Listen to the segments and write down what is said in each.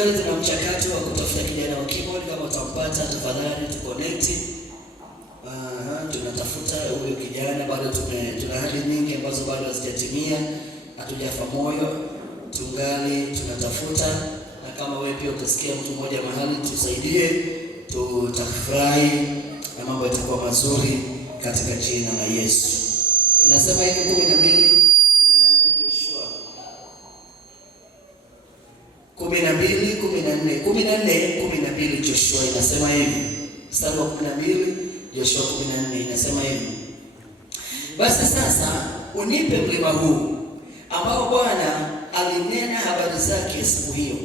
tungali tuna mchakato wa kutafuta kijana wa keyboard. Kama utampata tafadhali tu connect. Tunatafuta huyo kijana, bado tuna hali nyingi ambazo bado hazijatimia, hatujafa moyo, tungali tunatafuta. Na kama wewe pia utasikia mtu mmoja mahali, tusaidie, tutafurahi na mambo yatakuwa mazuri katika jina la Yesu. Inasema hivi 12:14 Joshua 12:12 Joshua inasema hivi. Mstari wa 12 Joshua 14 inasema hivi: basi sasa unipe mlima huu ambao Bwana alinena habari zake siku hiyo,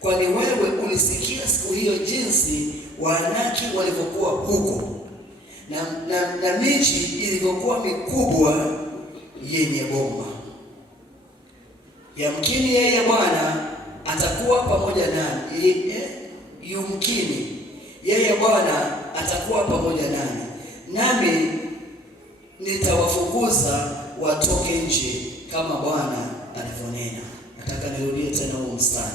kwani wewe ulisikia siku hiyo jinsi Waanaki walivyokuwa huko na miji ilivyokuwa mikubwa yenye boma. Yamkini yeye Bwana atakuwa pamoja nami. Yumkini yeye Bwana atakuwa pamoja nami nitawafukuza watoke nje kama Bwana alivyonena. Nataka nirudie tena huo mstari.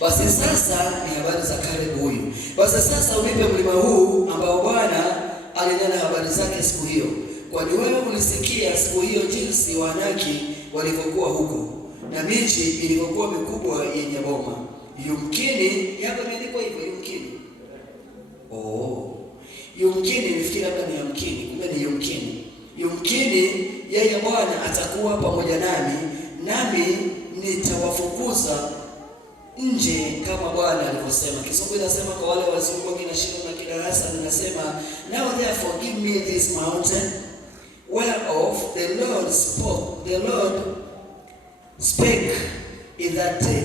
Basi sasa ni habari za Kalebu huyu. Basi sasa unipe mlima huu ambao Bwana alinena habari zake siku hiyo, kwani wewe ulisikia siku hiyo jinsi Waanaki walivyokuwa huko na miji ilivyokuwa mikubwa yenye boma. Yumkini yako imeandikwa hivyo, yumkini. Yumkini nifikiri labda ni yumkini, kumbe ni yumkini. Yumkini yeye Bwana atakuwa pamoja nami nitawafukuza nje kama Bwana alivyosema. Kizungu inasema kwa wale wazungu kina Shino na kina Hassan inasema, now therefore give me this mountain whereof the Lord spake in that day.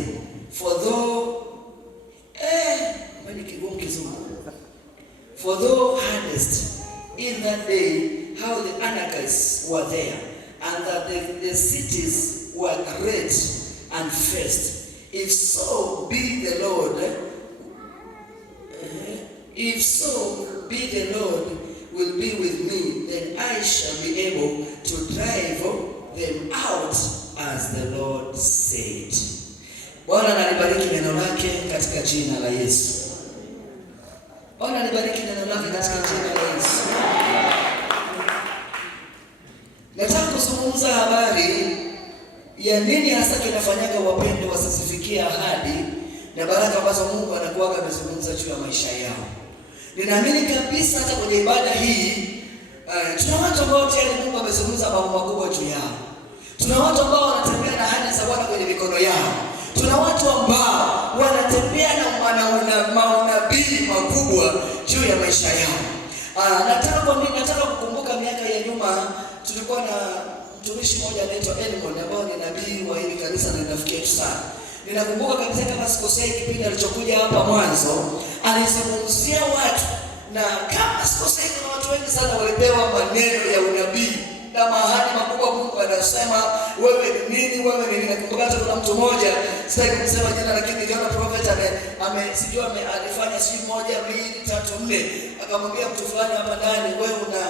For thou heardest in that day how the Anakites were there, and that the cities were great and fenced. If so be the Lord will be with me, then I shall be able to drive them out as the Lord said. Bwana nalibariki neno lake katika jina la Yesu. Bwana nalibariki neno lake katika jina la Yesu. Nataka kuzungumza habari ya nini hasa kinafanyaga wapendwa wasisifikie ahadi na baraka ambazo Mungu anakuwa amezungumza juu ya maisha yao. Ninaamini kabisa hata kwenye ibada hii tuna watu ambao tayari Mungu amezungumza mambo makubwa juu yao. Tuna watu ambao wanatembea na ahadi za Bwana kwenye mikono yao. Tuna watu ambao wanatembea na maunabii makubwa juu ya maisha yao. Nataka kukumbuka miaka ya nyuma tulikuwa na mtumishi mmoja anaitwa Edmond ambao ni nabii wa hili kanisa na rafiki yetu sana. Ninakumbuka kabisa kama sikosei kipindi alichokuja hapa mwanzo, alizungumzia watu na kama sikosei kuna watu wengi sana walipewa maneno ya unabii na mahali makubwa. Mungu anasema wewe ni nini, wewe ni nini. Nakumbuka hata kuna mtu mmoja, sitaki kusema jina lakini niliona prophet alifanya siku 1, 2, 3, 4 akamwambia mtu fulani hapa ndani, wewe una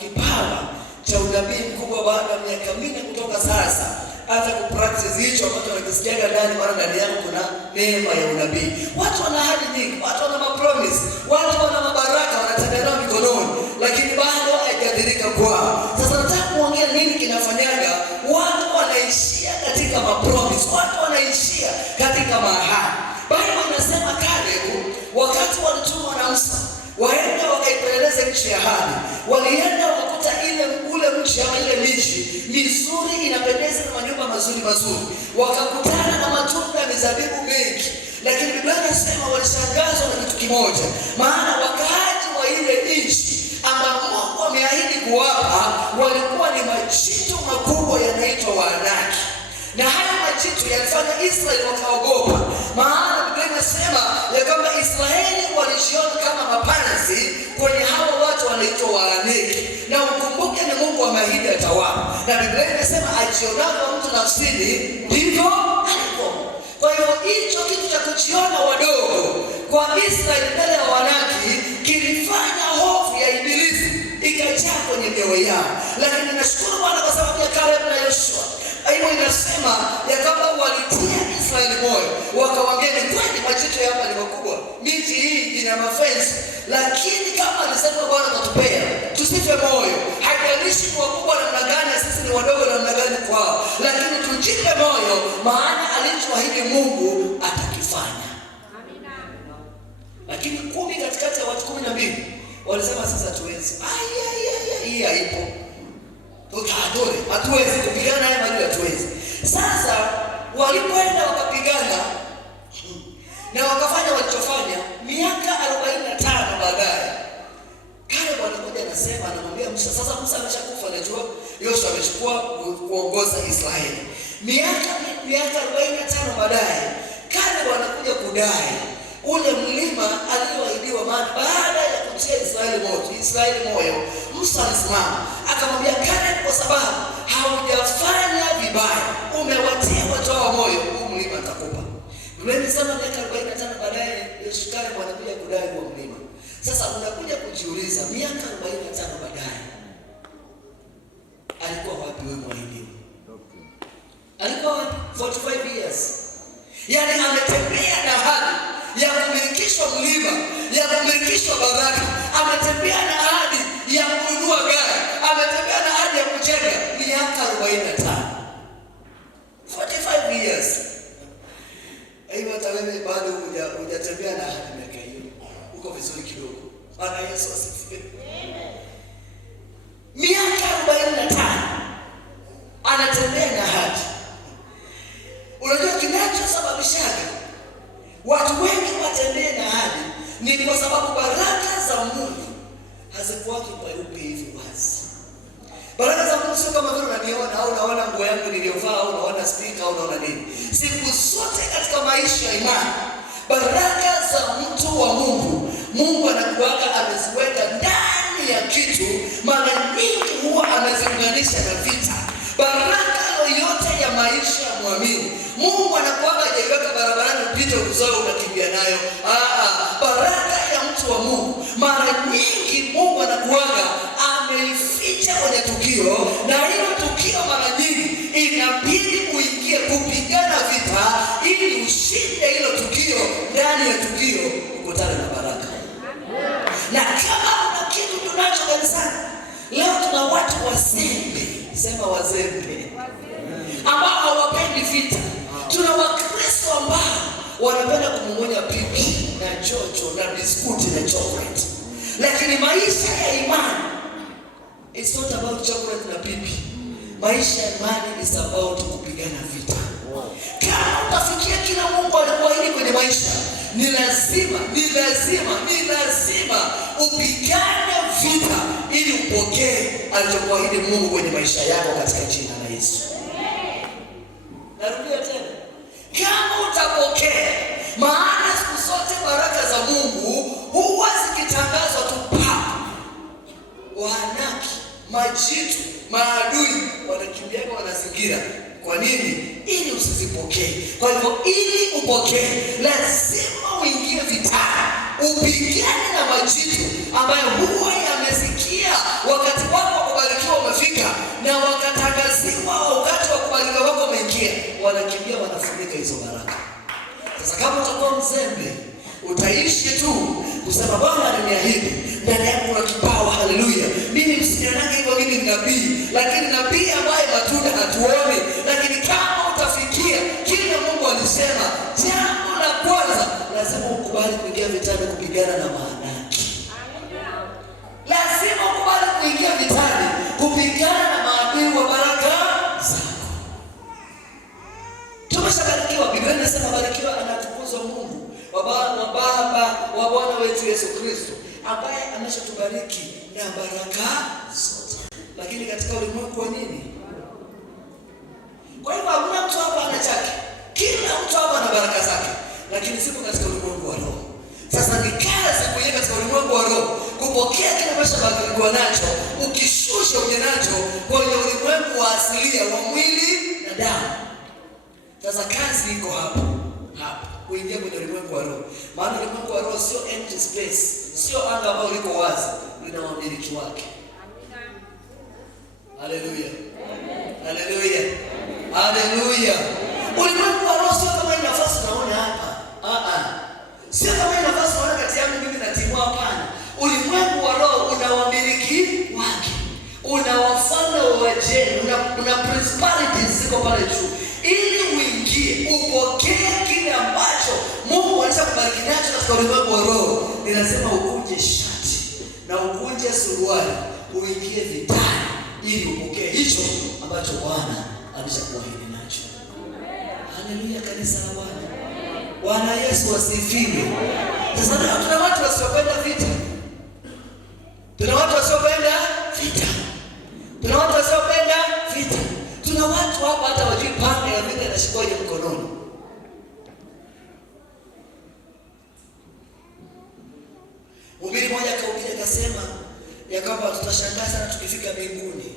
kipawa cha unabii mkubwa baada ya miaka 4 kutoka sasa. Hata kupractice hicho ambacho wanakisikiaga ndani, maana ndani yako kuna neema ya unabii. Watu wana ahadi nyingi, watu wana mapromise, watu wana mabaraka wanatembea nao mikononi, lakini bado haijadhirika kwao. Sasa nataka kuongea nini kinafanyaga watu wanaishia katika mapromise, watu wanaishia katika mahali. Biblia inasema Kalebu wakati walitumwa na Musa waenda wakaipeleleza nchi ya ahadi, walienda wakakuta ule mji ama ile miji mizuri inapendeza na manyumba mazuri, wakakutana na matunda ya mizabibu mengi, lakini Biblia inasema walishangazwa na kitu kimoja, maana wakaaji wa ile nchi ambao Mungu ameahidi kuwapa walikuwa ni majitu makubwa yanaitwa Waanaki. Na haya majitu yalifanya Israeli wakaogopa, maana Biblia inasema ya kwamba Israeli walishiona kama mapanzi kwenye hawa watu wanaitwa Waanaki. Na ukumbuke ni Mungu ameahidi atawapa, na Biblia inasema ajionavyo mtu nafsini ndivyo alivyo. Kwa hiyo hicho kitu cha kujiona wadogo kwa Israeli mbele ya Waanaki kilifanya hofu ya Ibilisi ikajaa kwenye mioyo yao. Lakini nashukuru Bwana kwa sababu ya Kalebu na Yoshua. Biblia inasema ya kwamba walitia Israeli moyo, yetu hapa ni makubwa, miti hii ina mafensi, lakini kama alisema Bwana atatupea, tusife moyo. Haijalishi ni wakubwa namna gani, sisi ni wadogo namna gani kwao, lakini tujipe moyo, maana alichoahidi Mungu atakifanya. Lakini 10 katikati ya watu 12 walisema sasa hatuwezi. Hii haipo. Tutadore, hatuwezi kupigana naye bali hatuwezi. Sasa walipoenda wakapigana na wakafanya walichofanya, miaka 45 baadaye Caleb anakuja anasema, anamwambia Musa, sasa Musa ameshakufa, najua Yoshua amechukua kuongoza Israeli. Miaka 45 baadaye Caleb anakuja kudai ule mlima alioahidiwa, maana baada ya kutia Israeli moyo, Musa alisimama akamwambia Caleb, kwa sababu haujafanya vibaya, umewatia watu hao moyo, huu mlima nitakupa. Biblia inasema miaka 45 baadaye Yoshua Caleb anakuja kudai huo mlima. Sasa unakuja kujiuliza, miaka 45 baadaye alikuwa wapi wewe mwahidiwa? Alikuwa wapi? 45 years. Yaani ametembea na ahadi ya kumilikishwa mlima, ya kumilikishwa baraka, ametembea na ahadi ya kununua gari, ametembea na ahadi ya kujenga, miaka 45. 45 years. Hiyo hata wewe bado hujatembea na ahadi miaka hiyo. Uko vizuri kidogo. Bwana Yesu asifiwe. Miaka 45 anatembea na ahadi. Unajua kinachosababisha watu wengi watembee na ahadi ni kwa sababu baraka za Mungu hazikuwaki kwa yupi hivi wazi. Baraka za Mungu sio kama vile unaniona au unaona nguo yangu niliyovaa au unaona speaker au unaona nini. Siku zote katika maisha ya imani, baraka za mtu wa Mungu anakuwaka ameziweka ndani ya kitu, mara nyingi huwa ameziunganisha na vita. Baraka yoyote ya maisha ya muamini, Mungu anakuwaka hajaiweka barabarani upite uzao unakimbia nayo. Baraka ya mtu wa Mungu mara nyingi Mungu anakuwaka ameificha kwenye tukio, na hilo tukio mara nyingi inabidi kuingia kupigana vita ili ushinde hilo tukio. Ndani ya tukio ukutane na baraka. Na kama kuna kitu tunacho kanisani leo, tuna watu wazembe, sema wazembe, ambao hawapendi vita. Tuna Wakristo ambao wanapenda kumung'onya pipi na chocho na biskuti na chocolate, lakini maisha ya imani it's not about chocolate na pipi. Maisha ya imani is about kupigana vita. Kama utafikia kila Mungu alikuahidi kwenye maisha, ni lazima upigane vita ili upokee alichokuahidi Mungu kwenye maisha yako katika jina la Yesu. Narudia tena, kama utapokea, maana siku zote baraka za Mungu huwa zikitangazwa tu wanaki, majitu, maadui wanakimbiaga, wanazingira. Kwa nini? Ili usizipokee. Kwa hivyo ili upokee, lazima uingie vitani, upigane na majitu ambayo huwa yamesikia wakati wako wa kubarikiwa umefika, na wakatangaziwa wakati wa kubarikiwa wako umeingia, wanakimbia, wanafunika hizo baraka. Sasa kama utakuwa mzembe, utaishi tu kusema Bwana aliniahidi, ndani yangu kuna kipawa, haleluya. Mimi msijanake hivyo, mimi ni nabii, lakini nabii ambaye matunda hatuoni. Lakini kama utafikia kile Mungu alisema, jambo la kwanza lazima ukubali kuingia vitani kupigana na maadui. Lazima ukubali kuingia vitani kupigana na maadui wa baraka zako. Tumeshabarikiwa. Biblia inasema barikiwa anatukuzwa Mungu wa Baba wa Bwana wetu Yesu Kristo, ambaye ameshatubariki na baraka zote. Lakini katika ulimwengu wa nini? Kwa hivyo hakuna mtu hapa ana chake. Kila mtu hapa ana baraka zake, lakini sipo katika ulimwengu wa roho. Sasa ni kazi kuingia katika ulimwengu wa roho, kupokea kile umeshabarikiwa nacho, ukishusha uje nacho kwenye ulimwengu wa asilia wa mwili na damu. Sasa kazi iko hapo kuingia kwenye ulimwengu wa roho. Maana ulimwengu wa roho sio empty space, sio anga ambalo liko wazi, lina wamiliki wake. Haleluya. Haleluya. Haleluya. Ulimwengu wa roho sio kama nafasi naona hapa. una wafalme wa Uajemi, una principalities ziko pale juu, ili uingie upokee kile ambacho Mungu alishakubariki nacho katika ulimwengu wa roho. Ni lazima ukunje shati na ukunje suruali, uingie vitani ili upokee hicho ambacho Bwana alishakuahidi nacho. Haleluya, kanisa la Bwana. Bwana Yesu asifiwe. Sasa tuna watu wasiopenda vita. Tuna watu wasiopenda vita. Tuna watu wasiopenda vita. Tuna watu hapa hata wajui panga ya vita inashikwaje mkononi. Mhubiri mmoja akahubiri akasema ya kwamba tutashangaa sana tukifika mbinguni,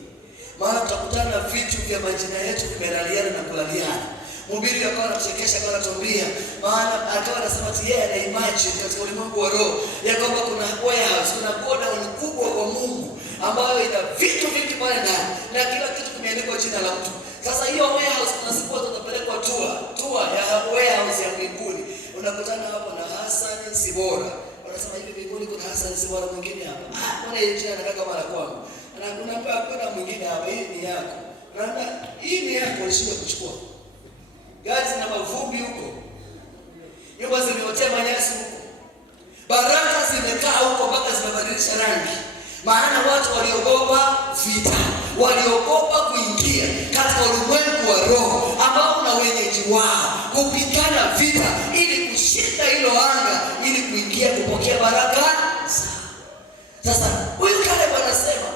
maana tutakutana na vitu vya majina yetu vimelaliana na kulaliana. Mhubiri akawa anachekesha, akawa anatuambia, maana akawa anasema ati yeye ana imagine katika ulimwengu wa roho ya kwamba kuna warehouse, kuna godown kubwa kwa Mungu ambayo ina vitu vingi pale ndani na kila kitu kimeandikwa jina la mtu. Sasa hiyo warehouse kuna siku tutapelekwa tour ya warehouse ya mbinguni. Unakutana hapo na Hassan Sibora. Wanasema hivi mbinguni kuna Hassan Sibora mwingine hapa. Mbona yeye jina anataka mara kwangu? Anakupa hakuna mwingine hapa, hii ni yako. Naona hii ni yako, ulishinda kuchukua. Gari zina mavumbi huko, nyumba zimeotea manyasi huko, baraka zimekaa huko mpaka zimebadilisha rangi. Maana watu waliogopa vita, waliogopa kuingia katika ulimwengu wa roho ambao una wenyeji wao, kupigana vita ili kushinda hilo anga, ili kuingia kupokea baraka zao. Sasa huyu Kaleb anasema,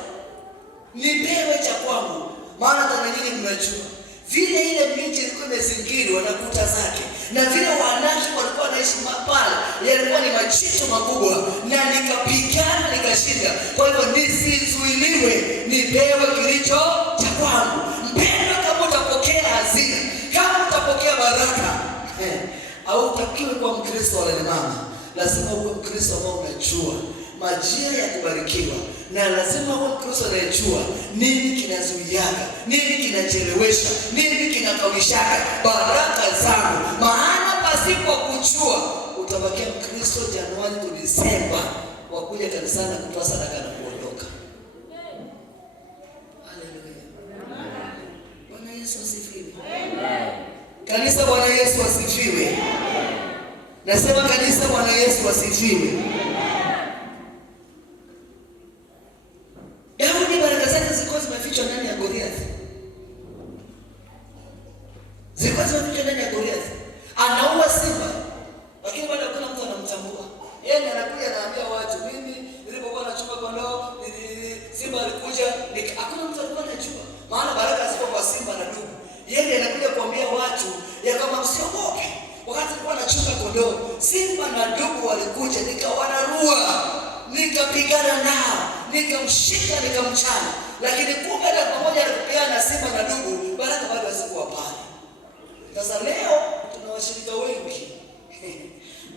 nipewe cha kwangu, maana hata nyinyi mnajua vile ile miji ilikuwa imezingirwa na kuta zake, na vile wananchi walikuwa wanaishi pale yalikuwa ni majitu makubwa, na nikapigana nikashinda. Kwa hivyo nisizuiliwe, nipewe kilicho cha kwangu. Mpendwa, kama utapokea hazina, kama utapokea baraka, au utakiwe kuwa Mkristo wa mama, lazima uwe Mkristo ambao unajua majira ya kubarikiwa, na lazima uwe Mkristo anayejua nini kinazuiaga, nini kinachelewesha, nini kinakawishaka baraka zangu. Maana pasipo kujua utabakia Mkristo Januari to Disemba wa kuja kanisani kutoa sadaka na kuondoka. Haleluya. Bwana Yesu asifiwe. Amen. Kanisa, Bwana Yesu asifiwe. Amen. Nasema kanisa, Bwana Yesu asifiwe. Ndani ya Goliath. Zilikuwa zimefichwa ndani ya Goliath. Anaua simba, lakini bado hakuna mtu anamtambua. Yeye anakuja anaambia watu, mimi nilipokuwa nachunga kondoo, simba alikuja, hakuna mtu alikuwa anajua. Maana baraka ziko kwa simba na dubu. Yeye anakuja kuambia watu ya kama msiogope. Wakati nilikuwa nachunga kondoo, simba na dubu walikuja, nikawararua, nikapigana nao, nikamshika, nikamchana. Lakini kumbe na pamoja na kupigana na simba na dubu, baraka bado hazikuwa pale. Sasa leo tuna washirika wengi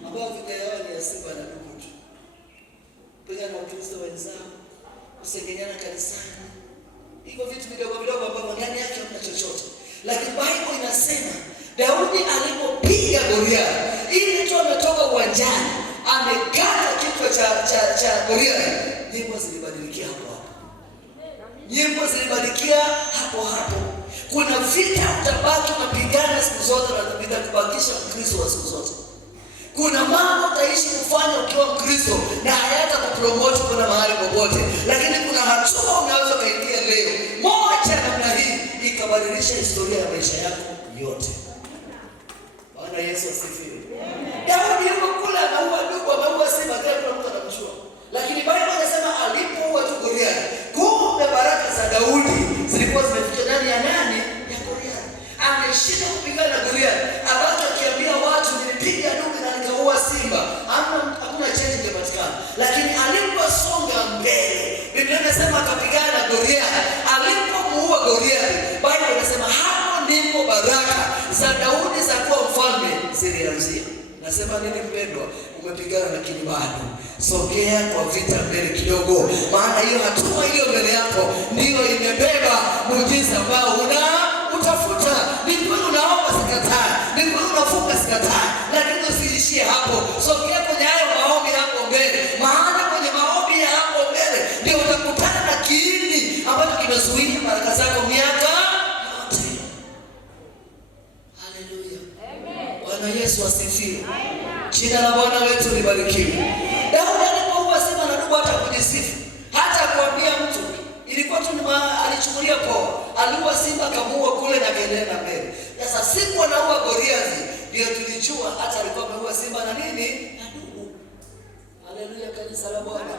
ambao vita yao ni ya simba na dubu tu. Pigana na Wakristo wenzao, kusengenyana kanisani. Iko vitu vidogo vidogo ambavyo ndani yake hamna chochote. Lakini Biblia inasema Daudi alipopiga Goliath, ili tu ametoka uwanjani, amekata kichwa cha Goliath, nyimbo zilibadilikia hapo. Nyimbo zilibarikia hapo hapo. Kuna vita utabaki unapigana siku zote na vita kubakisha Mkristo wa siku zote. Kuna mambo utaishi kufanya ukiwa Mkristo na hayata kupromote kuna mahali popote. Lakini kuna hatua unaweza kaingia leo, moja namna hii ikabadilisha historia ya maisha yako yote. Bwana Yesu asifiwe. Daudi yuko kula na huwa dubu, ameua simba, kila mtu anamjua. Lakini Biblia inasema alipoua Goliath, kumbe baraka za Daudi zilikuwa zimefichwa ndani ya nani? Ya Goliath. Ameshinda kupigana na Goliath, abaki akiambia watu nilipiga dubu na nikaua simba. Hakuna change ingepatikana. Lakini aliposonga mbele, Biblia inasema akapigana na Goliath. Alipomuua Goliath, Biblia inasema hapo ndipo baraka za Daudi za kuwa mfalme zilianzia. Nasema nini mpendwa? Umepigana lakini bado sogea kwa vita mbele kidogo, maana hiyo hatua iliyo mbele yako ndiyo imebeba muujiza ambao utafuta. Ni kweli unaomba sikatai, ni kweli unafunga sikatai, lakini usiishie hapo. Sogea kwenye hayo maombi hapo mbele, maana kwenye maombi hapo mbele ndio utakutana na kiini ambacho Haleluya. Amen. Bwana Yesu asifiwe. Amen. Jina la Bwana wetu libarikiwe. Daudi alipoua simba na dubu hata kujisifu, hata kuambia mtu, ilikuwa tu alichukulia poa. Aliua simba kamuua kule na kaendelea mbele. Sasa siku anaua Goliathi ndio tulijua hata alikuwa ameua simba na nini? Na dubu. Haleluya, kanisa la Bwana.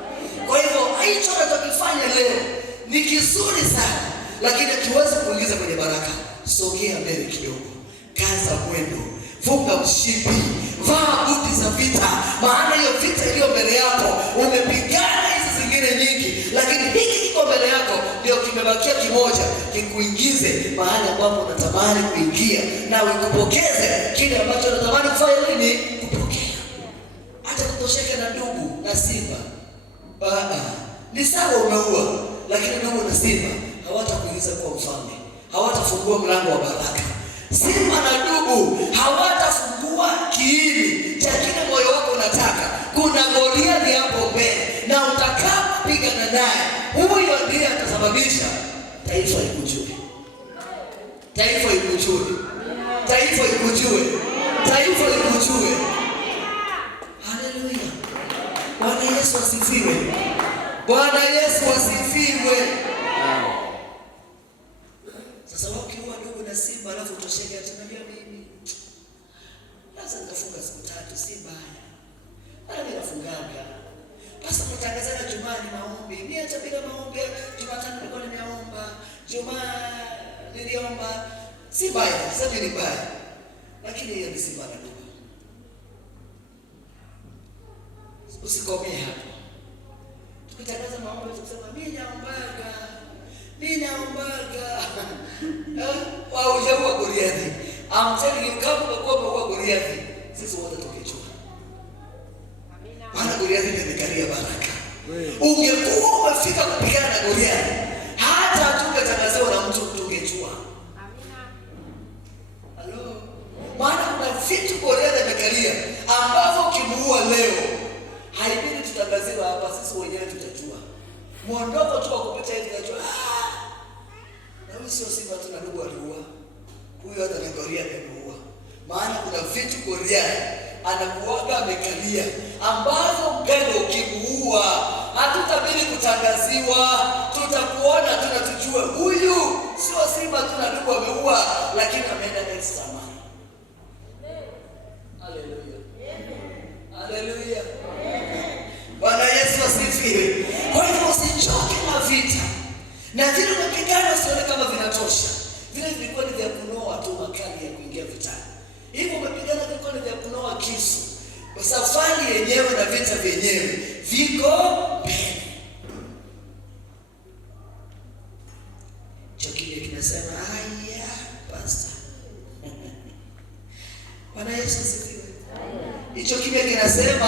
Kwa hivyo hicho tunachokifanya leo ni kizuri sana, lakini kiwezi kuingiza kwenye baraka. Sogea mbele kidogo. Kaza mwendo. Funga mshipi. Vaa buti za vita. Maana hiyo vita iliyo mbele yako umepigana hizi zingine nyingi, lakini hiki kiko mbele yako ndio kimebakia kimoja, kikuingize mahali ambapo unatamani kuingia na ukupokeze kile ambacho unatamani kufanya nini? Kupokea. Hata kutosheka na ndugu na simba. Ni sawa umeua, lakini ndugu na simba hawatakuingiza kwa mfalme. Hawatafungua mlango wa baraka. Simba na dubu hawatafungua kiini cha kile moyo wako unataka. Kuna Goliathi hapo mbele, na utakapopigana naye, huyo ndiye atasababisha taifa ikujue. Taifa ikujue. Taifa ikujue. Taifa ikujue. Haleluya. Bwana Yesu asifiwe. Bwana Yesu asifiwe. Sasa ukiua ndugu na simba alafu utosheke atanambia mimi sasa nitafunga siku 3, si mbaya. Mimi nafungaga. Basi mtangazana Jumani maombi. Mimi hata bila maombi Jumatano nilikuwa nimeomba. Niliomba. Si mbaya, sasa ni mbaya. Lakini hiyo ni simba na dubu. Usikomee hapo. Tukitangaza maombi tukisema mimi naombaga. Wao hujaua Goliathi. I'm telling you, kama ungekuwa umeua Goliathi, sisi wote tungechua. Amina. Maana Goliathi amekalia baraka. Ungekuwa umefika kupigana na Goliathi, hata tungetangaziwa na mtu tungechua. Amina. Halo. Maana kuna vitu Goliathi amekalia ambavyo ukimuua leo, haibidi tutangaziwa hapa, sisi wenyewe tutajua. Muondoko tu kupita hivi tunajua. Na huyu sio simba tu na dubu aliua. Huyu hata ni Goliathi ameua. Maana kuna vitu Goliathi anakuaga amekalia ambazo mganga ukimuua hatutabidi kutangaziwa. Tutakuona tunatujua huyu sio simba tu na dubu ameua, lakini ameenda next samani. Haleluya. Haleluya. Bwana Yesu asifiwe. Kwa hivyo usichoke na vita. Na vile unapigana usione kama vinatosha. Vile vilikuwa ni vya kunoa tu makali ya kuingia vitani. Hivyo umepigana vilikuwa ni vya kunoa kisu. Safari yenyewe na vita vyenyewe viko mbele. Chokile kinasema haya pastor. Bwana Yesu asifiwe. Hicho kile kinasema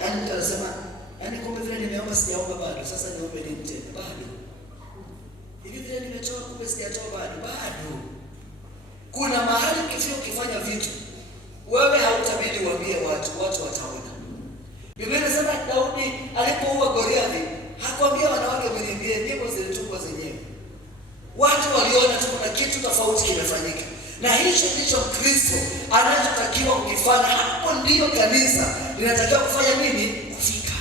yaani mtu anasema yaani kumbe vile nimeomba sijaomba bado. Sasa niombe nini tena? Bado. Hivi vile nimetoa kumbe sijatoa bado. Kuna mahali ukifanya vitu wewe hautabidi uambie watu wataona. Biblia inasema Daudi alipoua Goliathi hakuambia wanawake wameniambia, ndipo zilitungwa zenyewe. Watu waliona tu kuna kitu tofauti kimefanyika. Na hicho ndicho Kristo anachotakiwa kukifanya. Hapo ndiyo kanisa linatakiwa kufanya nini? Kufika.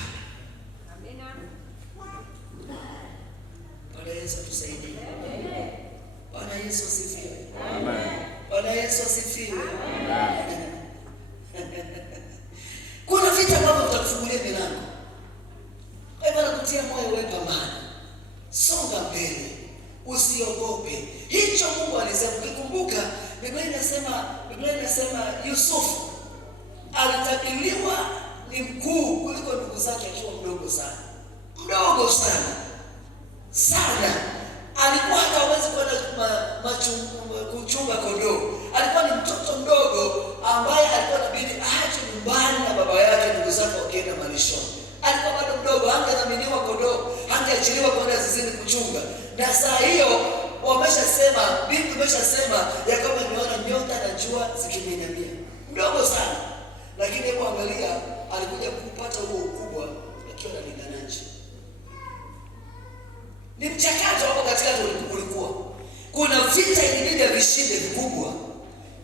Amina. Bwana Yesu atusaidie. Bwana Yesu asifiwe. Amen. Bwana Yesu asifiwe. Amen. Kuna vita ambavyo vitakufungulia milango. Kwa hivyo nakutia moyo wewe pambana. Songa mbele. Usiogope. Hicho Mungu alisema. Ukikumbuka Biblia inasema Yusufu alitabiriwa ni mkuu kuliko ndugu zake akiwa mdogo sana. Mdogo sana. Sana. Alikuwa hawezi kwenda kuchunga kondoo. Alikuwa ni mtoto mdogo ambaye alikuwa inabidi aache nyumbani na baba yake, ndugu zake wakienda malishoni. Alikuwa bado mdogo, hangedhaminiwa kondoo, hangeachiliwa kwenda zizini kuchunga. Na saa hiyo wameshasema, Biblia imeshasema ya kama nimeona nyota na jua zikimenyamia. Mdogo sana. Lakini hebu angalia alikuja kupata huo ukubwa akiwa na liganaji. Ni mchakato hapo katikati ulikuwa. Kuna vita ilibidi vishinde vikubwa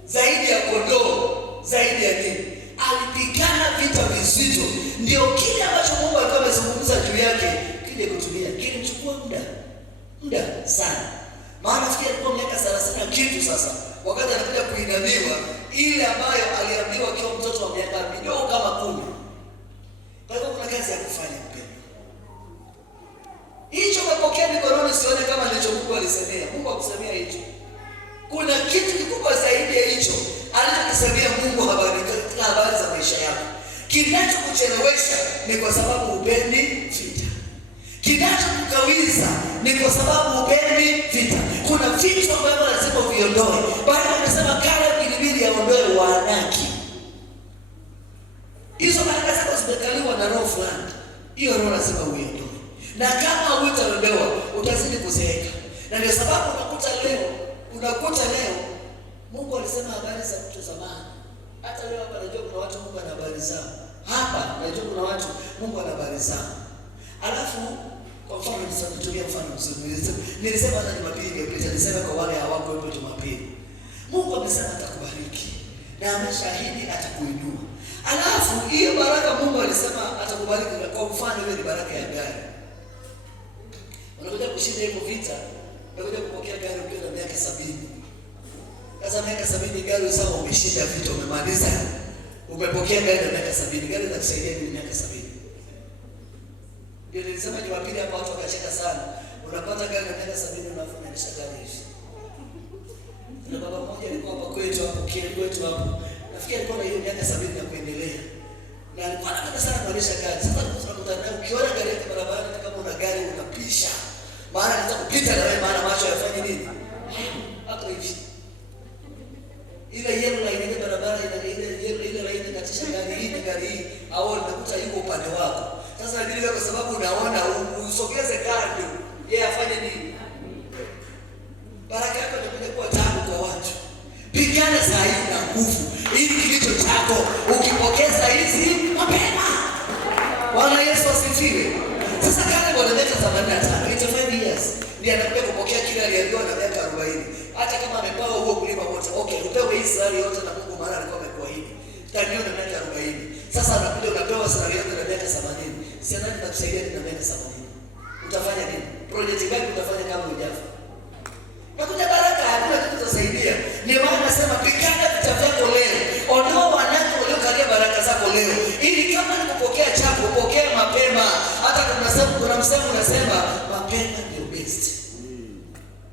zaidi ya kondoo, zaidi ya nini? Alipigana vita vizito. Ndio kile ambacho Mungu alikuwa amezungumza juu yake kile kutumia. Kilimchukua muda sana. Maana nafikiri alikuwa miaka 30 na kitu sasa. Wakati anakuja kuinamiwa ile ambayo aliambiwa akiwa mtoto wa miaka midogo kama 10. Kwa hivyo kuna kazi ya kufanya mpendwa. Hicho umepokea mikononi, sione kama ndicho Mungu alisemea. Mungu akusemea hicho. Kuna kitu kikubwa zaidi ya hicho alichokisemea Mungu katika habari za maisha yako. Kinachokuchelewesha ni kwa sababu upendi vita. Kinachokukawiza ni kwa sababu upendi vita. Kuna vitu ambavyo lazima uviondoe. Bali anasema Kalebu ilibidi aondoe Waanaki. Hizo baraka zako zimekaliwa na roho fulani. Hiyo roho lazima uiondoe. Na kama hutaondoa utazidi kuzeeka. Na ndio sababu unakuta leo Mungu alisema habari za mtu zamani. Hata leo hapa najua kuna watu Mungu ana habari zao. Hapa najua kuna watu Mungu ana habari zao. Alafu kwa mfano nisakutumia mfano mzuri. Nilisema hata Jumapili iliyopita, nilisema kwa wale hawako hapo Jumapili. Mungu amesema atakubariki na ameshahidi atakuinua. Alafu hiyo baraka Mungu alisema atakubariki, kwa mfano hiyo ni baraka ya gari. Unakuja kushinda hiyo vita, unakuja kupokea gari ukiwa na miaka 70. Sasa miaka 70 gari sawa, umeshinda vita, umemaliza. Umepokea gari na miaka 70, gari inakusaidia ni miaka 70. Ndio nilisema Jumapili hapa watu wakacheka sana. Unapata gari na miaka 70 unafunisha gari hivi. Na baba mmoja alikuwa hapa kwetu hapo. Nafikiri alikuwa na hiyo miaka 70 na kuendelea. Na alikuwa anataka sana kuendesha gari. Sasa tunakutana naye, ukiona gari yake barabarani kama una gari unapisha. Maana anataka kupita na wewe, maana macho yafanye nini? Hapo hivi. Ile yellow line ile barabara ile line katisha gari hii au unakuta yuko upande wako. Sasa ndio kwa sababu unaona usogeze kando. Yeye afanye nini? Baraka yako inakuja kuwa tabu kwa watu. Pigana saa hii na nguvu. Ili kilicho chako ukipokeza hizi mapema. Bwana Yesu asifiwe. Sasa kale bwana miaka 85, 85 years. Ndiye anakuja kupokea kile aliambiwa na miaka 40. Hata kama amepawa huo kulima wote. Okay, upewe Israeli yote na Mungu maana alikuwa amekuahidi. Tandio na miaka 40. Sasa anakuja unapewa Israeli yote na miaka 80. Si nani atakusaidia na miaka 80? Utafanya nini? Project gani utafanya kama hujafa? Nakuja baraka, hakuna kitu kitasaidia. Ndio maana nasema pigana vita vyako leo. Ondoa wanako waliokalia baraka zako leo. Ili kama ni kupokea chako, upokee mapema. Hata kuna msemo unasema mapema ndio best.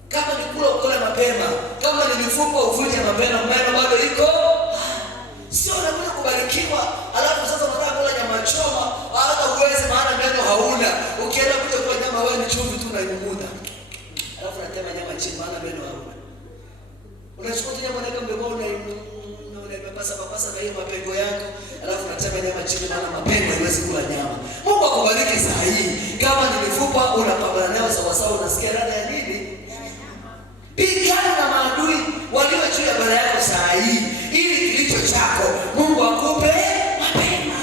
Kama ni kula ukole mapema, kama ni mifupa uvunje mapema, bado iko. Sio unakuja kubarikiwa, alafu sasa unataka kula nyama choma, hata uweze maana meno hauna. Ukienda kuja kula nyama wewe ni chumvi tu unaimumuda. Alafu unatema nyama chini maana meno hauna. Unachukua nyama unaweka mdomoni unapapasa na hiyo mapengo yako, alafu unatema nyama chini maana mapengo haiwezi kula nyama. Mungu akubariki saa hii. Kama ni mifupa unapambana nayo sawa sawa, unasikia ladha ya nini? Pigana na maadui walio juu ya bara yako saa hii. Ili kilicho chako Mungu akupe mapema.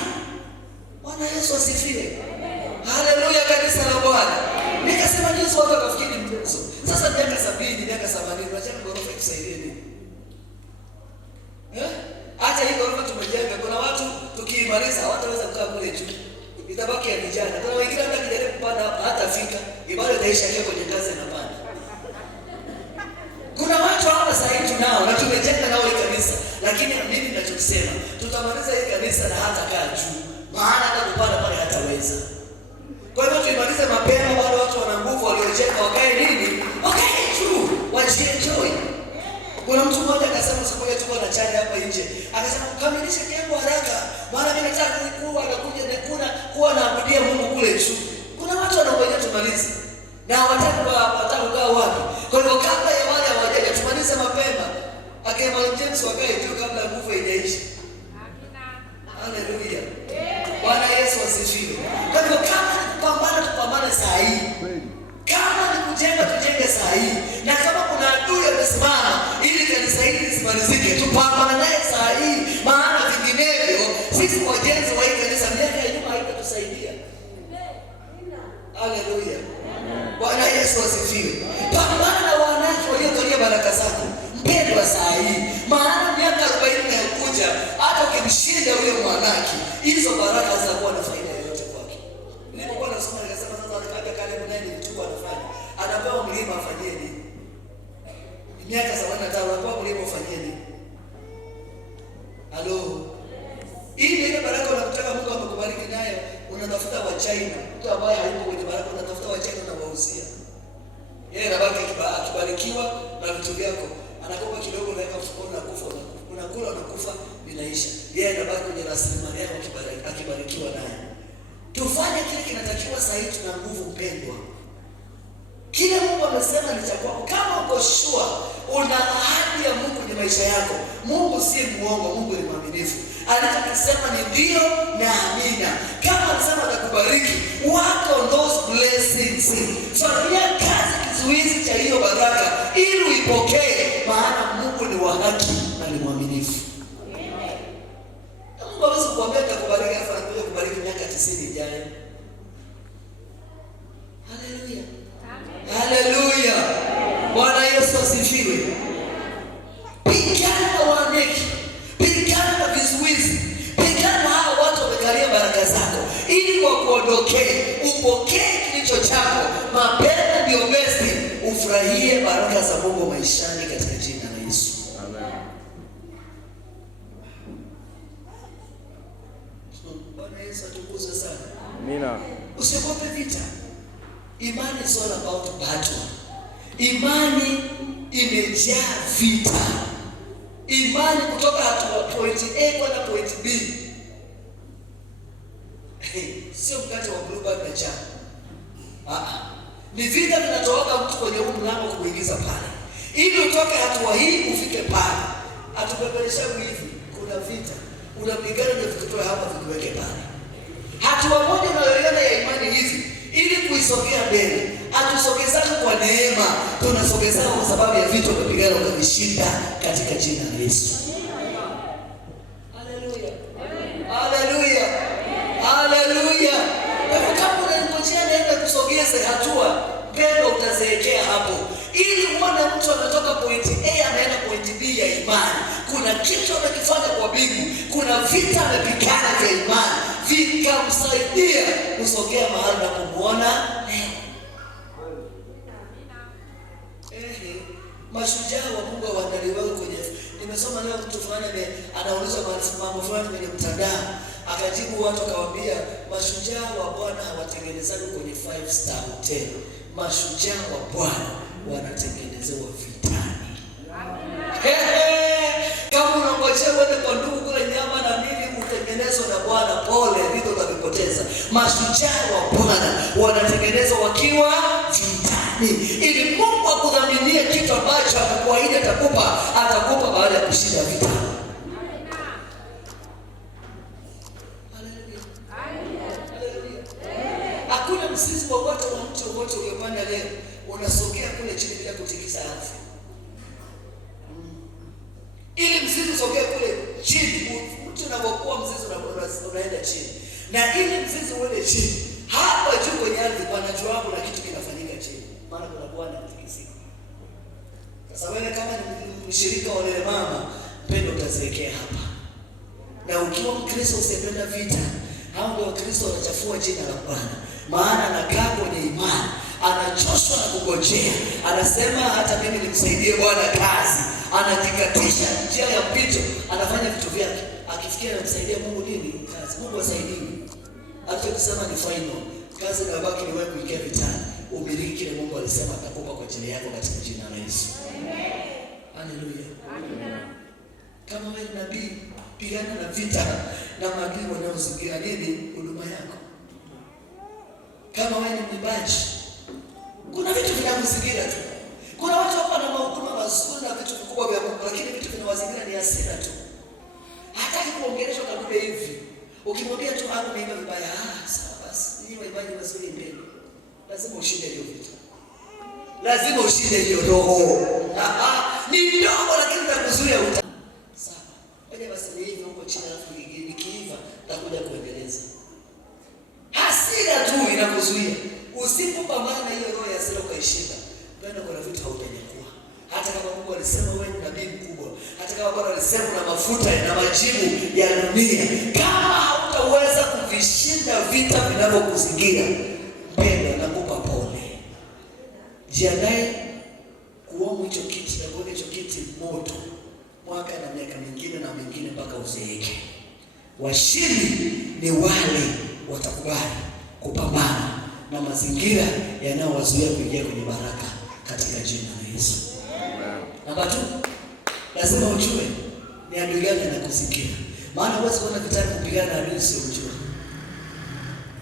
Bwana Yesu asifiwe. Haleluya kanisa la Bwana. Nikasema Yesu watu wakafikiri mchezo. Sasa miaka 70, miaka 80, unataka gorofa ikusaidie nini? Hata hii gorofa tumejenga, kuna watu tukiimaliza hawataweza kukaa kule juu. Itabaki ya vijana. Kuna wengine hata kijaribu kupanda hata fika, ibada itaisha kesho kwenye kazi na panda. Kuna watu hapa sasa hivi tunao na tumejenga nao hii kanisa, lakini mimi ninachosema tutamaliza hii kanisa na hata kaa juu. Maana hata kupanda pale hataweza. Kwa hivyo tuimalize mapema, wale watu wana nguvu waliojenga wakae nini? Wakae juu, wajienjoy. Kuna mtu mmoja akasema siku moja tuko na chai hapa nje. Akasema kamilisha jambo haraka. Maana mimi nataka kuwa naabudia Mungu kule juu. Kuna watu wanaokuja tumalize. Na hawataka kukaa wapi? Kwa hivyo kabla ya wale hawajaja tumalize mapema. Akema James wakae juu kabla nguvu haijaisha. Amina. Haleluya. Bwana Yesu asifiwe. Kwa hivyo kama ni kupambana tupambane saa hii. Kama ni kujenga tujenge saa hii. Na kama kuna adui amesimama ili kanisa hili lisimalizike, tupambane naye saa hii. Maana vinginevyo sisi wajenzi wa hii kanisa miaka ya nyuma haitatusaidia. Haleluya. Bwana Yesu asifiwe. Pambana na wanawake waliokalia baraka zako. Mpendwa saa hii. Maana hizo baraka zitakuwa na faida yoyote kwake. Nilipokuwa nasoma nikasema sasa hata kale mnani vitu anafanya. Anapewa mlima afanyie nini? Miaka 75 anapewa mlima afanyie nini? Halo. Ile baraka unataka Mungu amekubariki nayo, unatafuta wa China. Mtu ambaye hayuko kwenye baraka unatafuta wa China na wahusia. Yeye anabaki akibarikiwa na vitu vyako. Anakopa kidogo naweka mfukoni na kufa, unakula na kufa vinaisha. Yeye anabaki kwenye rasilimali yako akibarikiwa naye. Tufanye kile kinatakiwa sahihi, tuna nguvu mpendwa. Kile Mungu amesema ni cha kwako. Kama uko sure una ahadi ya Mungu kwenye maisha yako, Mungu si muongo, Mungu ni mwaminifu. Alichokisema ni ndio na amina. Kama alisema atakubariki, work on those blessings. Fanyia kazi kizuizi cha hiyo baraka ili uipokee, maana Mungu ni wa haki na ni mwaminifu. Amen. Mungu hawezi kukuambia atakubariki afa anakuja kubariki miaka 90 ijayo. Haleluya. Amen. Haleluya. Bwana Yesu asifiwe. Pigana na waneki. Pigana na vizuizi. Pigana na hao watu wamekalia baraka zako ili wakuondokee, upokee kilicho chako. Mapema ndio besti, ufurahie baraka za Mungu maishani katika jina la Yesu. Amen. Bwana Yesu atukuzwe sana. Amina. Usiogope vita. Imani is all about battle. Imani imejaa vita. Imani kutoka hatua point A kwenda point B. Sio mkate wa bluebird na jam. Ni vita vinatoka mtu kwenye huu mlango kuingiza pale. Ili utoke hatua hii ufike pale. Atupepelesha hivi, kuna vita. Unapigana na vikitoa hapa vikiweke pale. Hatua moja unayoiona ya imani hivi ili kuisogea mbele. Atusogezana kwa neema, tunasogezana kwa sababu ya vitu umepigana ukavishinda katika jina la Yesu. Haleluya. Haleluya. Haleluya. Kama unangojea neema kusogeze hatua, mbele utazeekea hapo. Ili uone mtu anatoka point A anaenda point B ya imani. Kuna kitu amekifanya kwa mbingu. Kuna vita amepigana vya imani. Vikamsaidia kusogea mahali na kumuona leo. Mashujaa wa Mungu waandaliwa kwenye. Nimesoma leo mtu fulani anauliza mambo fulani kwenye mtandao. Akajibu watu akawaambia mashujaa wa Bwana hawatengenezawi kwenye 5-star hotel. Mashujaa wa Bwana wanatengenezewa vitani. Kama unangojea uende kwa ndugu kule nyama na nini utengenezwe na Bwana, pole vitu utavipoteza. Mashujaa wa Bwana wanatengenezwa wakiwa vitani. Ili Mungu akudhaminie kitu ambacho amekuahidi atakupa baada ya kushinda vita. Hakuna mzizi wowote wa mtu wowote uliopanda leo unasogea kule chini bila kutikisa ardhi. Ili mzizi usogee kule chini, mtu unapokuwa mzizi unaenda chini. Na ili mzizi uende chini, hapa juu kwenye ardhi panajua hapo na kitu kinafanyika chini. Maana kuna Bwana anatikisika. Sasa wewe kama ni mshirika wa lele mama, mpendo utazeekea hapa. Na ukiwa Mkristo usipenda vita, hao ndio Wakristo wanachafua jina la Bwana. Maana anakaa kwenye imani, anachoshwa na kungojea. Anasema hata mimi nimsaidie Bwana kazi. Anajikatisha njia ya mpito, anafanya vitu vyake. Akifikia anamsaidia Mungu nini? Kazi. Mungu asaidie. Alichokisema ni final. Kazi inabaki ni wewe kuingia vitani. Umiliki kile Mungu alisema atakupa kwa ajili yako katika jina la Yesu. Amen. Haleluya. Amen. Kama wewe ni nabii, pigana na vita na maadui wanaozingira nini huduma yako. Kama wewe ni mwimbaji, kuna vitu vinakuzingira tu. Kuna watu hapa na mahuduma mazuri na vitu vikubwa vya Mungu, lakini vitu vinawazingira ni hasira tu. Hataki kuongeleshwa kabisa hivi. Ukimwambia tu hapo naimba vibaya, sawa basi. Ni waimbaji wazuri mbele. Lazima ushinde hiyo vitu. Lazima ushinde hiyo roho. Ni ndogo lakini itakuzuia uta. Sawa. Ngoja basi ni hivi huko chini alafu nikiiva nitakuja kuendeleza. Hasira tu inakuzuia. Usipopambana na hiyo roho ya hasira ukaishinda, bado kuna vitu hautanyakuwa. Hata kama Mungu alisema wewe ni nabii mkubwa, hata kama Bwana alisema na mafuta na majibu ya dunia, kama hautaweza kuvishinda vita vinavyokuzingira. Mpendwa, nakupa pole. Jiandae kuomu hicho kiti na kuona hicho kiti moto mwaka na miaka mingine na mingine mpaka uzeeke. Washindi ni wale watakubali kupambana na mazingira yanayowazuia kuingia kwenye baraka katika jina la Yesu. Namba 2, lazima ujue ni adui gani anakuzingira. Maana huwezi kuona vitani kupigana na adui usiyomjua.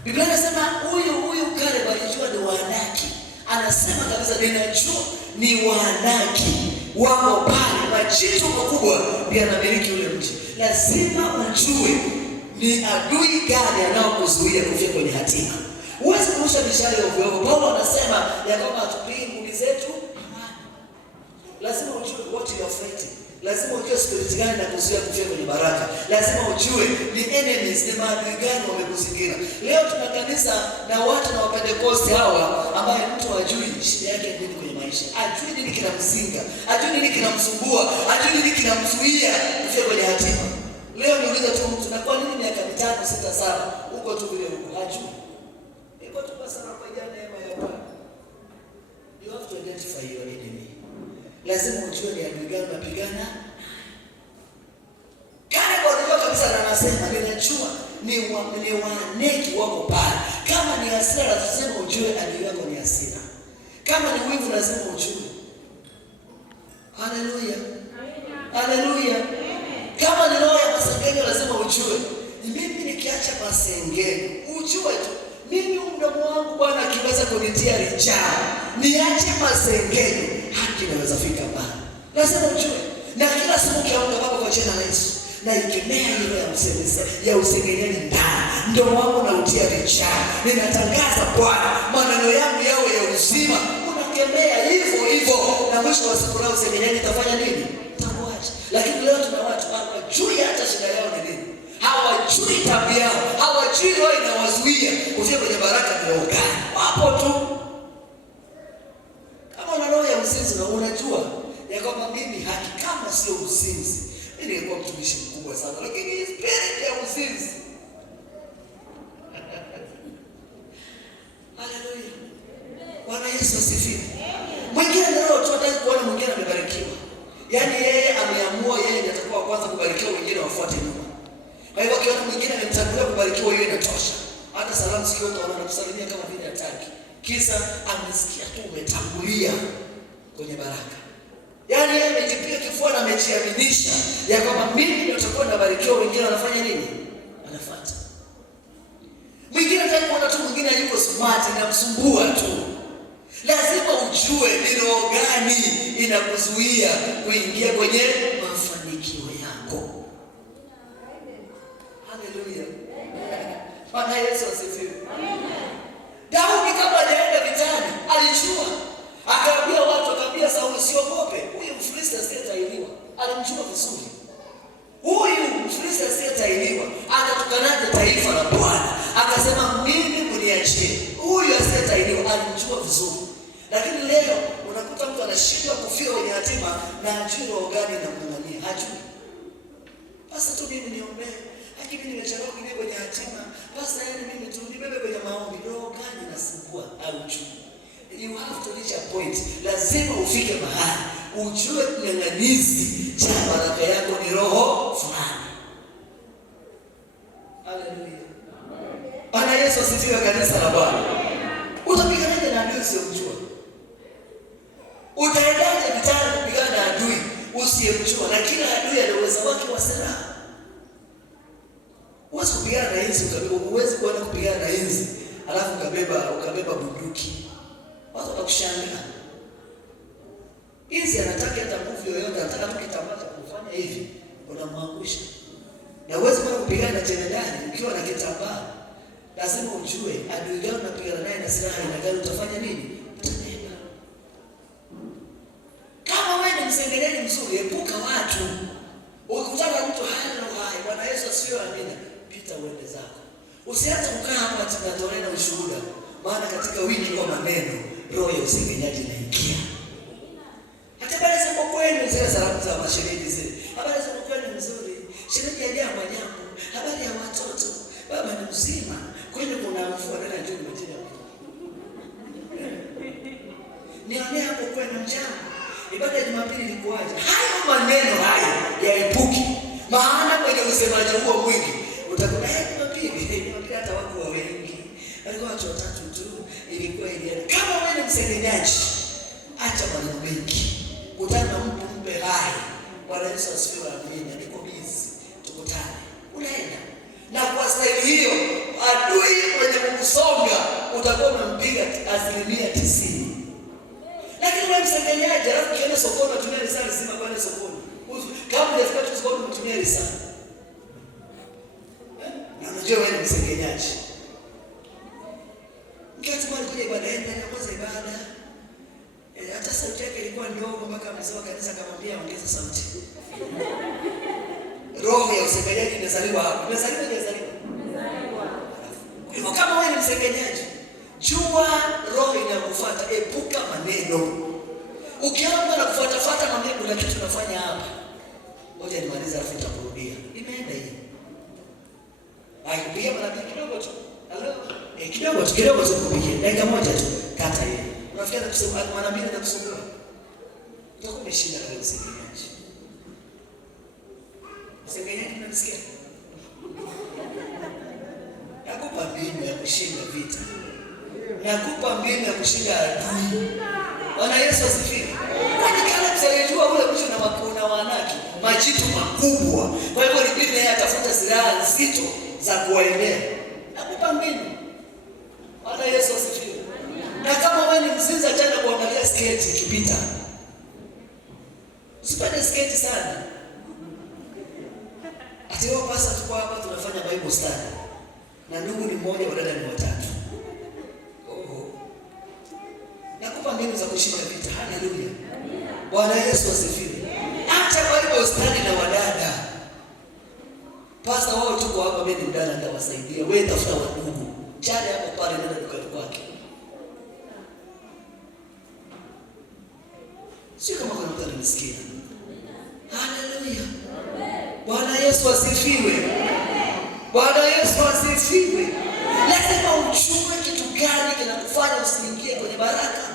Biblia inasema huyu Kaleb alijua ni Waanaki. Anasema kabisa ninajua ni Waanaki wako pale, majitu makubwa ndio yanamiliki ule mji. Lazima ujue ni adui gani anaokuzuia kufika kwenye hatima. Huwezi kurusha mishale ovyo ovyo. Paulo anasema ya kwamba hatupigi ngumi zetu amani. Lazima ujue what you are fighting. Lazima ujue spirit gani inakuzuia kufika kwenye baraka. Lazima ujue ni enemies, ni maadui gani wamekuzingira. Leo tuna kanisa na watu na Wapentekoste hawa ambaye mtu hajui shida yake nini kwenye maisha. Hajui nini kinamzinga, hajui nini kinamsumbua, hajui nini kinamzuia kufika kwenye hatima. Leo niuliza tu mtu, na kwa nini miaka 5, 6, 7 huko tu vile huko? Hajui. Iko tu basi na kujana neema ya Bwana. You have to identify your enemy. Lazima ujue ni adui gani unapigana. Kale kwa ndio kabisa anasema ninajua ni Waanaki wako pale. Kama ni hasira lazima ujue adui yako ni hasira. Kama ni wivu lazima ujue. Haleluya. Haleluya. Kama ni roho ya masengenyo lazima ujue. Mimi nikiacha masengenyo, ujue tu mimi mdomo wangu Bwana akiweza kunitia rijaa, niache masengenyo, haki inaweza fika mbali. Lazima ujue. Na kila siku kiamka Baba kwa jina la Yesu, na ikemea hilo ya usengenyaji ndani. Mdomo wangu na utia rijaa. Ninatangaza Bwana maneno yangu yawe ya uzima. Unakemea hivyo na mwisho wa siku lao usengenyaji itafanya nini? Itakuacha. Lakini leo tuna watu hawajui hata shida yao ni nini. Hawajui tabia yao, hawajui roho inawazuia kufika kwenye baraka bila ugani. Wapo tu. Kama una roho ya uzinzi na unajua ya kwamba mimi haki kama sio uzinzi, mimi ningekuwa mtumishi mkubwa sana, lakini spirit ya uzinzi. Haleluya. Bwana Yesu asifiwe. Mwingine leo tu hataki kuona mwingine amebarikiwa. Yaani yeye ameamua yeye ndiye atakuwa kwanza kubarikiwa, wengine wafuate nyuma. Kwa hivyo akiona mwingine amemtangulia kubarikiwa, hiyo inatosha. Hata salamu sikio utaona anakusalimia kama vile hataki. Kisa amesikia tu umetangulia kwenye baraka. Yaani yeye amejipiga kifua na amejiaminisha ya kwamba mimi ndio nitakuwa nabarikiwa, wengine wanafanya nini? Wanafuata. Mwingine anataka kuona tu mwingine yuko smart na msumbua tu. Lazima ujue ni roho gani inakuzuia kuingia kwenye mafanikio yako. Haleluya. Bwana Yesu asifiwe. Daudi kabla hajaenda vitani alijua. Akaambia watu, akaambia Sauli, usiogope. Huyu Mfilisti asiyetahiriwa. Alimjua vizuri. Huyu Mfilisti asiyetahiriwa akatukanaje taifa la Bwana. Akasema mimi mniachie. Huyu asiyetahiriwa alimjua vizuri. Lakini leo unakuta mtu anashindwa kufika kwenye hatima na hajui roho gani inamng'ang'ania. Hajui. Basi tu mimi niombee. Lakini nimechelewa kuingia kwenye hatima. Basi yani mimi tu nibebe kwenye maombi. Roho gani inasumbua? Hujui. You have to reach a point. Lazima ufike mahali ujue kinyang'anizi cha baraka yako ni roho fulani. Haleluya. Bwana Yesu asifiwe, kanisa la Bwana. Utapiganaje na adui usiyemjua? Utaendaje vitani kupigana na adui usiyemjua? Na kila adui ana uwezo wake wa silaha. Huwezi kupigana na inzi, huwezi kuenda kupigana na inzi alafu ukabeba bunduki. Watu watakushangaa. Inzi anataka hata nguvu yoyote, anataka tu kitambaa cha kufanya hivi, unamwangusha. Na huwezi kwenda kupigana na jemadari ukiwa na kitambaa. Lazima ujue adui gani unapigana naye na silaha ina gani, utafanya nini? Utanena. Kama wewe ni msengenyaji mzuri, epuka watu. Ukikutana na mtu hana uhai, Bwana Yesu asifiwe, amina, pita uende zako. Usianze kukaa hapa tunatolea na ushuhuda. Maana katika wiki kwa maneno, roho ya usengenyaji inaingia. Hata habari za kwenu zile salamu za masherehe zile. Habari za kwenu nzuri. Sherehe ya jambo, habari ya watoto. Maana kwenye usemaji huo mwingi utakuta Jumapili hata wako wengi. Alikuwa watu watatu tu, ilikuwa ile. Kama wewe ni msengenyaji, acha maneno mengi. Kutana mtu mpe hai. Bwana Yesu asifiwe, amina. Niko busy. Tukutane. Unaenda. Na kwa staili hiyo, adui mwenye kukusonga utakuwa umempiga 90%. Lakini wewe msengenyaji, alafu ukienda sokoni unatumia risali zima kwenda sokoni. Kama unafika tu sokoni unatumia risali. Na unajua wewe ni msengenyaji. Mkiatu alikuja ibada yenda na kwanza ibada. Hata sauti yake ilikuwa ndogo mpaka mzee wa kanisa akamwambia ongeza sauti. Roho ya usengenyaji imezaliwa hapo. Imezaliwa. Kwa hivyo kama wewe ni msengenyaji, jua roho inakufuata, epuka maneno. Ukianza na kufuata maneno, kuna kitu unafanya hapa. Ngoja nimalize alafu nitakurudia. Imeenda hiyo. Kupigia mara kidogo tu. Halo? Kidogo tu kupigia. Dakika moja tu. Kata hiyo. Unafikia kusema mara mbili na kusumbua. Utakuwa umeshinda kwa usengenyaji. Usengenyaji unasikia? Nakupa mbinu ya kushinda vita. Nakupa mbinu ya kushinda adui. Bwana Yesu asifiwe. Kwani kama mselijua ule mtu na wanaki majitu makubwa. Kwa hivyo ni mbinu yeye atafuta silaha nzito za kuwaendea. Nakupa mbinu. Bwana Yesu asifiwe. Na kama wewe ni mzinzi, achana kuangalia sketi ikipita. Usipende sketi sana. Atiwa pasa tuko hapa tunafanya Bible study. Na ndugu ni mmoja, wadada ni watatu. Nakupa mbinu za kushinda vita. Haleluya. Bwana Yesu asifiwe. Acha Bible study na wadada. Pasta wao tuko hapa, mimi ni mdada nitawasaidia. Wewe tafuta wandugu. Jana hapo pale nenda dukani kwake. Sio kama kuna mtu ananisikia. Haleluya. Bwana Yesu asifiwe. Bwana Yesu asifiwe. Lazima ujue kitu gani kinakufanya usiingie kwenye baraka.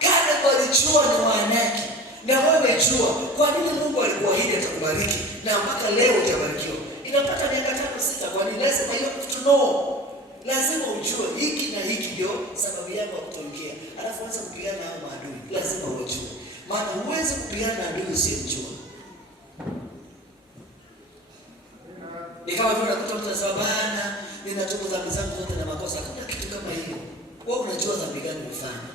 Kama walijua ni wanaki, na wewe jua kwa nini Mungu alikuahidi atakubariki na mpaka leo hujabarikiwa. Inapata miaka 5-6, kwa nini? Lazima hiyo to know. Lazima ujue hiki na hiki ndio sababu yako ya kutoingia. Alafu anza kupigana na maadui. Lazima ujue. Maana huwezi kupigana na adui usiyemjua. Ikawa vile unakuta mtu anasema bana, ninatubu dhambi zangu zote na makosa. Hakuna kitu kama hiyo. Wewe unajua dhambi gani umefanya.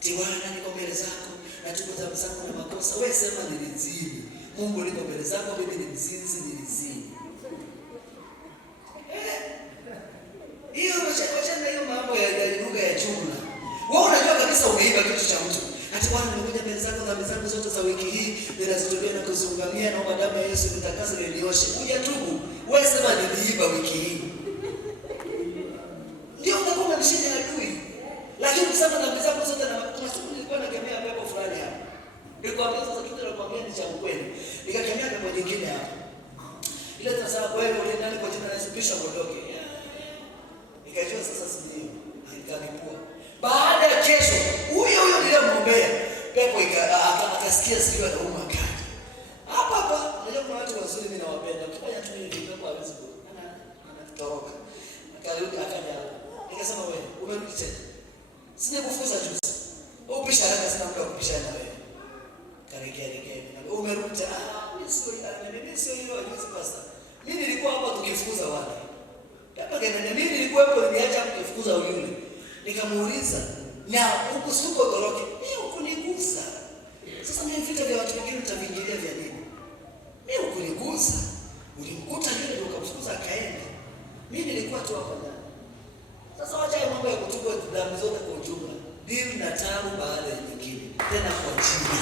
Tiwana niko mbele zako, natubu dhambi zangu na makosa. Wewe sema nilizini. Mungu niko mbele zako, mimi ni mzinzi, nilizini. Hiyo wachana hiyo mambo ya lugha ya jumla. Wewe unajua kabisa umeiba kitu cha mtu. Ati Bwana nimekuja mbele zako, dhambi zangu zote za wiki hii ninazitubia na kuzungamia, naomba damu ya Yesu nitakase na nioshe. Hujatubu. Wewe sema niliiba wiki hii. Ndio unakuwa umemshinda adui. Lakini kusema dhambi zangu zote na tunashukuru, nilikuwa nakemea pepo fulani hapa. Nilikwambia sasa kitu nakwambia ni cha ukweli. Nikakemea pepo nyingine hapa. Ile tunasema wewe ule ndani kwa jina la Yesu kisha ondoke. Nikajua sasa sio. Nikalipua. Baada ya kesho, huyo nilimwombea, pepo akasikia sikio na uma kali. Hapa unajua kuna watu wazuri mimi nawapenda. Ukifanya tu hivi pepo hawezi anatoroka. Akarudi akaja. Nikasema wewe, umerudi tena. Sije kufuza juzi. Wewe upisha haraka sana, muda wa kupishana na wewe. Karegea. Umerudi. Mimi sio hilo juzi pasta. Mimi nilikuwa hapa tukifukuza wale. Hapa kenda mimi nilikuwa hapo, niliacha kufukuza yule. Nikamuuliza, na huku siko toroke. Mimi hukunigusa. Sasa mimi vita vya watu wengine nitavingilia vya nini? Mimi hukunigusa. Ulimkuta yule ndio ukamfukuza akaenda. Mimi nilikuwa tu hapa ndani. Sasa wacha hiyo mambo ya kutubu dhambi zote kwa ujumla. Deal na tabu baada ya nyingine. Tena kwa jina.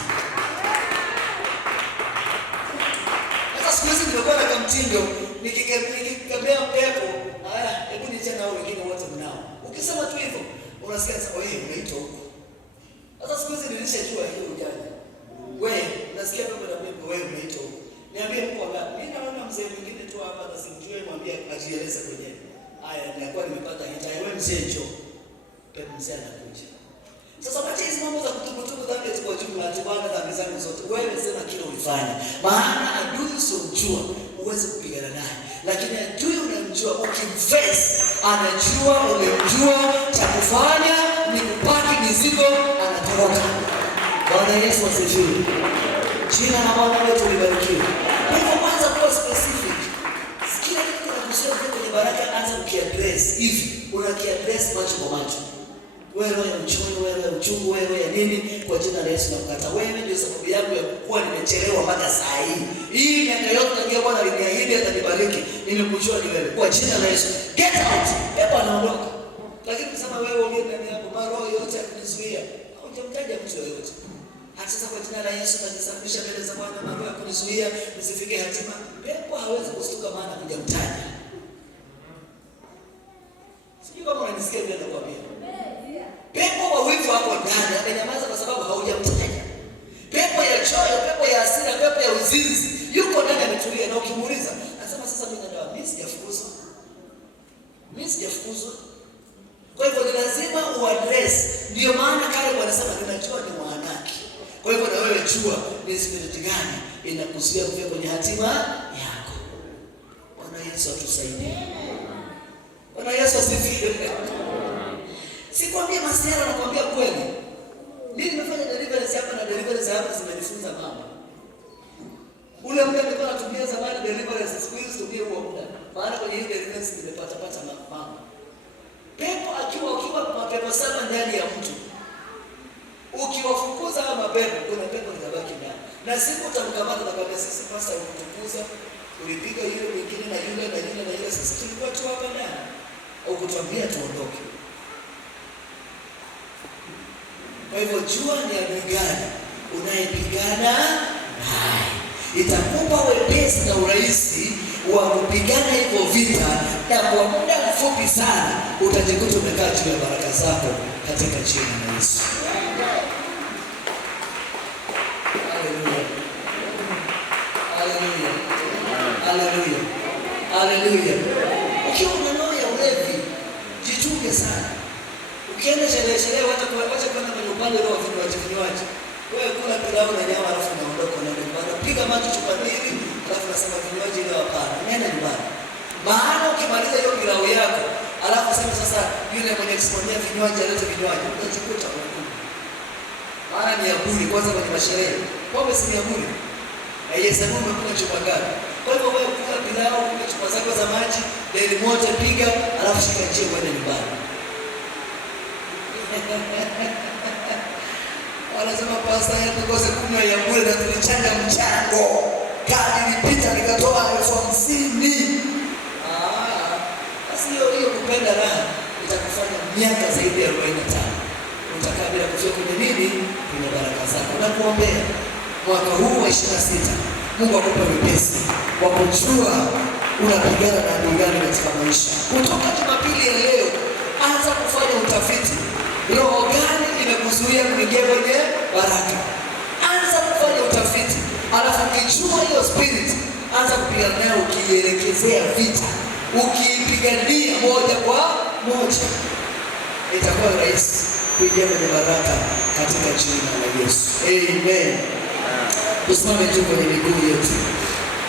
Sasa siku hizi nimekuwa na kamtindo, nikikemea pepo, hebu niche nao wengine wote mnao. Ukisema tu hivyo, unasikia sasa wewe unaitwa huko. Sasa siku hizi nilishajua hiyo ujanja. Wewe unasikia pepo na pepo, wewe unaitwa huko. Niambie mko ngapi? Mimi naona mzee mwingine tu hapa na simjue, mwambie ajieleze kwenyewe. Haya, nilikuwa nimepata hita. Wewe mzee njoo. Pepo mzee anakuja. Sasa wacha hizo mambo za kutubu dhambi kwa jumla, tubana dhambi zangu zote. Wewe sema kile ulifanya. Maana adui sio usipomjua uweze kupigana naye. Lakini adui unamjua, ukimface anajua umemjua, cha kufanya ni kupaki mizigo, anatoroka. Bwana Yesu asifiwe. Jina la Bwana wetu libarikiwe. Kwa hivyo kwanza kuwa specific. Kila kitu kinakuhusiana kwenye baraka, anza ukiaddress hivi. Unakiaddress macho kwa macho. Wewe roho ya mchoyo, wewe roho ya uchungu, wewe roho ya nini, kwa jina la Yesu nakukata. Wewe ndio sababu yangu ya kuwa nimechelewa mpaka saa hii. Hii miaka yote tangia Bwana aliniahidi atanibariki. Nimekujua ni wewe. Kwa jina la Yesu. Get out. Pepo anaondoka. Lakini kusema wewe uliye ndani yako, roho yote yakunizuia, hujamtaja mtu yoyote. Hata sasa kwa jina la Yesu najisafisha mbele za Bwana, roho ya kunizuia nisifike hatima. Pepo hawezi kustuka maana hujamtaja. Sijui kama unanisikia vile nakwambia. Pepo wa wivu wako ndani amenyamaza kwa sababu haujamtaja. Pepo ya choyo, pepo ya hasira, pepo ya uzinzi yuko ndani ametulia, na ukimuuliza anasema sasa mimi ndio mimi sijafukuzwa. Mimi sijafukuzwa. Kwa hivyo ni lazima uaddress. Ndio maana kale wanasema ninajua ni mwanaki. Kwa hivyo na wewe jua ni spirit gani inakuzuia kufika kwenye hatima yako. Bwana Yesu atusaidie. Bwana Yesu asifiwe. Sikwambia masiara, nakwambia kweli. Mimi nimefanya deliverance hapa na deliverance hapa zimenifunza mambo. Ule muda nilikuwa natumia zamani deliverance, siku hizi tumie huo muda. Maana kwenye hii deliverance nimepata mambo. Pepo ukiwa mapepo sana ndani ya mtu, ukiwafukuza hao mapepo, kuna pepo litabaki ndani. Na siku utamkamata na kwambia sisi pasta ulitukuza, ulipiga yule mwingine na yule na yule na yule, sisi tulikuwa tu hapa ndani. Au kutuambia tuondoke. Kwa hivyo jua ni adui gani unayepigana naye. Itakupa wepesi na urahisi wa kupigana hivyo vita, na kwa muda mfupi sana utajikuta umekaa juu ya baraka zako katika jina la Yesu. Haleluya. Haleluya. Haleluya. Haleluya. Ukiwa na roho ya ulevi, jichunge sana. Ukienda sherehe wacha kwenda kwenye upande wa vinywaji. Wewe kula pilau na nyama alafu unaondoka na nyumbani. Piga maji chupa mbili alafu nasema vinywaji leo hapana. Nenda nyumbani. Maana ukimaliza hiyo pilau yako alafu sasa yule mwenye kusimamia vinywaji alete vinywaji, utajikuta huko. Maana ni ya bure kwanza kwenye masherehe. Pombe si ya bure. Na yeye sababu umekula chupa ngapi? Kwa hivyo wewe kula pilau, kula chupa zako za maji, deli moja piga alafu shika njia kwenda nyumbani. Wanasema pasta yetu kose kunywa ya bure na tulichanga mchango. Kadi nilipita nikatoa 50,000. Basi hiyo kupenda raha itakufanya miaka zaidi ya 45. Utakaa bila kufika kwenye nini? Kwenye baraka zako. Na kuombea mwaka huu wa 26. Mungu akupe wepesi wa kujua unapigana na adui gani katika maisha. Kutoka Jumapili ya leo anza kufanya utafiti. Roho gani imekuzuia kuingia kwenye baraka? Anza kufanya utafiti. Alafu ukijua hiyo spirit, anza kupigana nayo, ukielekezea vita, ukipigania moja kwa moja. Itakuwa rahisi kuingia kwenye baraka katika jina la Yesu. Amen. Tusimame tu kwenye miguu yetu.